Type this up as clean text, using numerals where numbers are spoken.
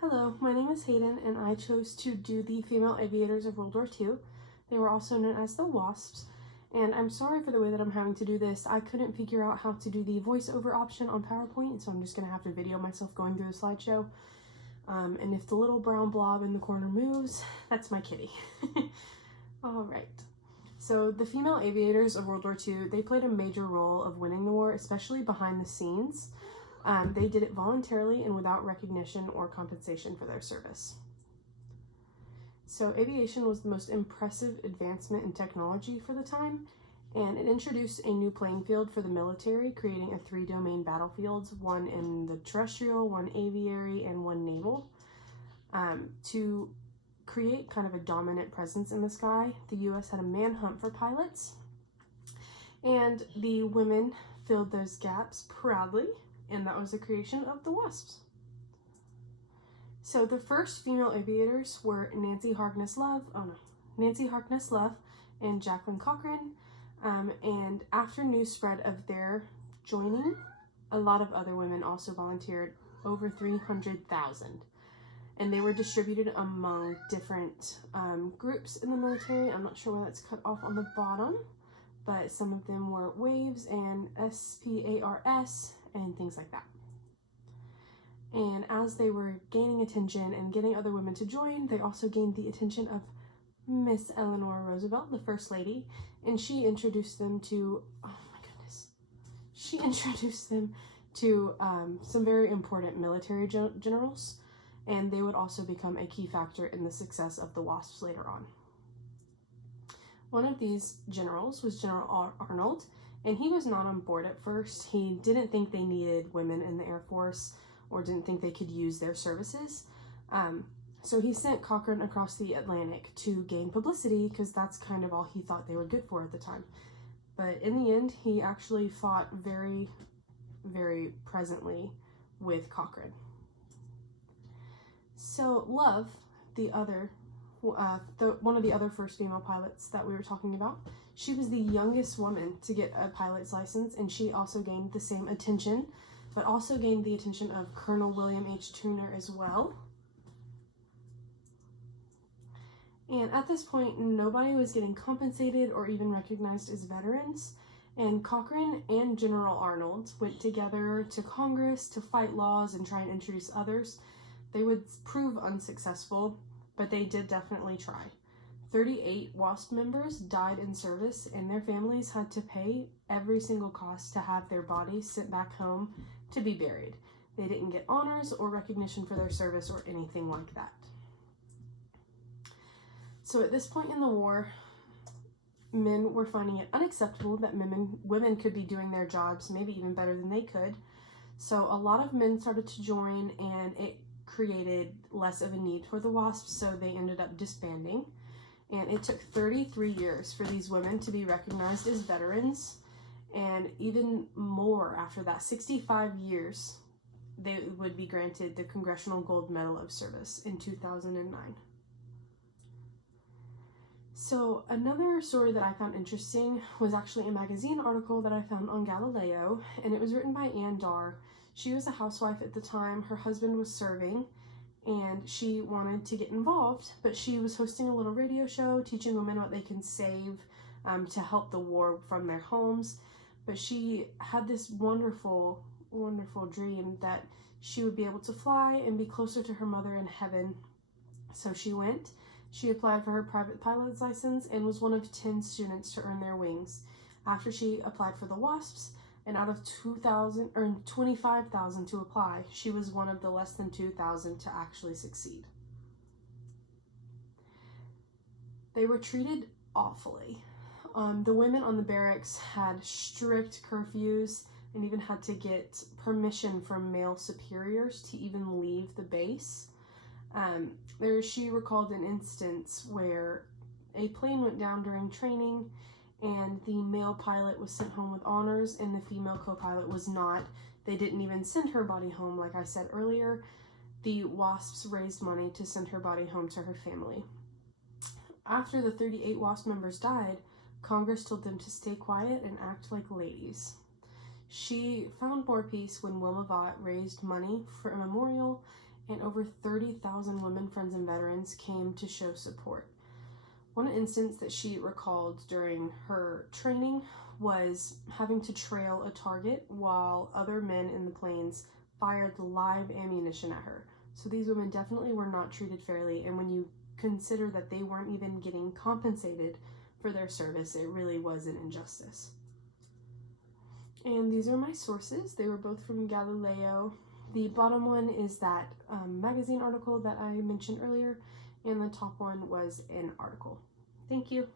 Hello, my name is Hayden and I chose to do the female aviators of World War II. They were also known as the WASPs. And I'm sorry for the way that I'm having to do this. I couldn't figure out how to do the voiceover option on PowerPoint, so I'm just going to have to video myself going through the slideshow. And if the little brown blob in the corner moves, that's my kitty. Alright. So the female aviators of World War II, they played a major role of winning the war, especially behind the scenes. They did it voluntarily and without recognition or compensation for their service. So aviation was the most impressive advancement in technology for the time, and it introduced a new playing field for the military, creating a 3-domain battlefields, one in the terrestrial, one aviary, and one naval. To create kind of a dominant presence in the sky, the U.S. had a manhunt for pilots, and the women filled those gaps proudly. And that was the creation of the WASPs. So the first female aviators were Nancy Harkness Love and Jacqueline Cochran. And after news spread of their joining, a lot of other women also volunteered, over 300,000. And they were distributed among different groups in the military. I'm not sure why that's cut off on the bottom, but some of them were WAVES and SPARS and things like that. And as they were gaining attention and getting other women to join, they also gained the attention of Miss Eleanor Roosevelt, the First Lady, and she introduced them to, some very important military generals, and they would also become a key factor in the success of the WASPs later on. One of these generals was General Arnold, and he was not on board at first. He didn't think they needed women in the Air Force or didn't think they could use their services. So he sent Cochran across the Atlantic to gain publicity because that's kind of all he thought they were good for at the time. But in the end, he actually fought very, very presently with Cochran. So Love, one of the other first female pilots that we were talking about, she was the youngest woman to get a pilot's license, and she also gained the same attention, but also gained the attention of Colonel William H. Turner as well. And at this point, nobody was getting compensated or even recognized as veterans, and Cochran and General Arnold went together to Congress to fight laws and try and introduce others. They would prove unsuccessful, but they did definitely try. 38 WASP members died in service, and their families had to pay every single cost to have their bodies sent back home to be buried. They didn't get honors or recognition for their service or anything like that. So at this point in the war, men were finding it unacceptable that women could be doing their jobs maybe even better than they could. So a lot of men started to join, and it created less of a need for the WASPs, so they ended up disbanding. And it took 33 years for these women to be recognized as veterans, and even more after that, 65 years, they would be granted the Congressional Gold Medal of Service in 2009. So another story that I found interesting was actually a magazine article that I found on Galileo, and it was written by Anne Darr. She was a housewife at the time. Her husband was serving, and she wanted to get involved, but she was hosting a little radio show teaching women what they can save to help the war from their homes. But she had this wonderful, wonderful dream that she would be able to fly and be closer to her mother in heaven. So she went. She applied for her private pilot's license and was one of 10 students to earn their wings. After she applied for the WASPs, and out of 25,000 to apply, she was one of the less than 2,000 to actually succeed. They were treated awfully. The women on the barracks had strict curfews and even had to get permission from male superiors to even leave the base. She recalled an instance where a plane went down during training, and the male pilot was sent home with honors and the female co-pilot was not. They didn't even send her body home, like I said earlier. The WASPs raised money to send her body home to her family. After the 38 WASP members died, Congress told them to stay quiet and act like ladies. She found more peace when Wilma Vaught raised money for a memorial and over 30,000 women, friends, and veterans came to show support. One instance that she recalled during her training was having to trail a target while other men in the planes fired live ammunition at her. So these women definitely were not treated fairly, and when you consider that they weren't even getting compensated for their service, it really was an injustice. And these are my sources. They were both from Galileo. The bottom one is that magazine article that I mentioned earlier, and the top one was an article. Thank you.